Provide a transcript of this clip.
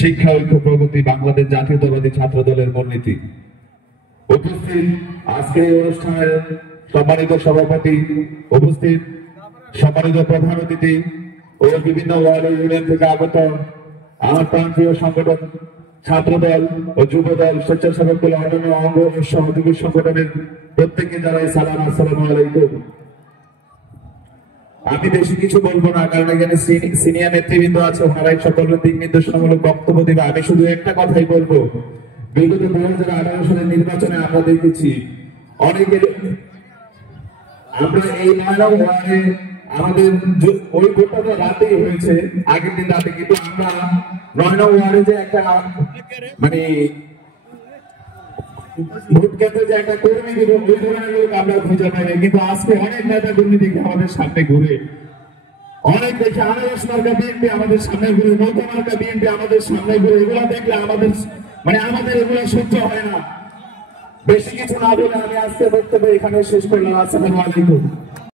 শিক্ষা ঐক্য প্রগতি বাংলাদেশ জাতীয়তাবাদী ছাত্র দলের মূলনীতি। উপস্থিত আজকের এই অনুষ্ঠানের সম্মানিত সভাপতি, উপস্থিত সম্মানিত প্রধান অতিথি ও বিভিন্ন ওয়ার্ড ইউনিয়ন থেকে আগত আমার প্রান্তীয় সংগঠন ছাত্র দল ও যুব দল স্বেচ্ছাসেবক দল অন্যান্য অঙ্গ ও সহযোগী সংগঠনের প্রত্যেকে জানাই সালাম, আসসালামু আলাইকুম। আমি বেশি কিছু বলবো না, কারণ এখানে সিনিয়র নেতৃবৃন্দ আছে, ওনারাই সকল দিক নির্দেশনামূলক বক্তব্য দেবে। আমি শুধু একটা কথাই বলবো, বিগত 2018 সালের নির্বাচনে আমরা দেখেছি অনেকের আমরা এই 9 নং ওয়ার্ডে আমাদের ওই ভোটটা রাতেই হয়েছে, আগের দিন রাতে, কিন্তু আমরা 9 নং ওয়ার্ডে যে একটা মানে ভোট কেন্দ্রে যে একটা কর্মী দিল, ওই ধরনের লোক আমরা খুঁজে পাইনি। কিন্তু আজকে অনেক নেতা কর্মী দেখে আমাদের সামনে ঘুরে, অনেক দেখে আনারস মার্কা বিএনপি আমাদের সামনে ঘুরে, নৌকা মার্কা বিএনপি আমাদের সামনে ঘুরে। এগুলো দেখলে আমাদের এগুলো সহ্য হয় না। বেশি কিছু না বলে আমি আজকে বক্তব্য এখানে শেষ করলাম। আসসালামু আলাইকুম।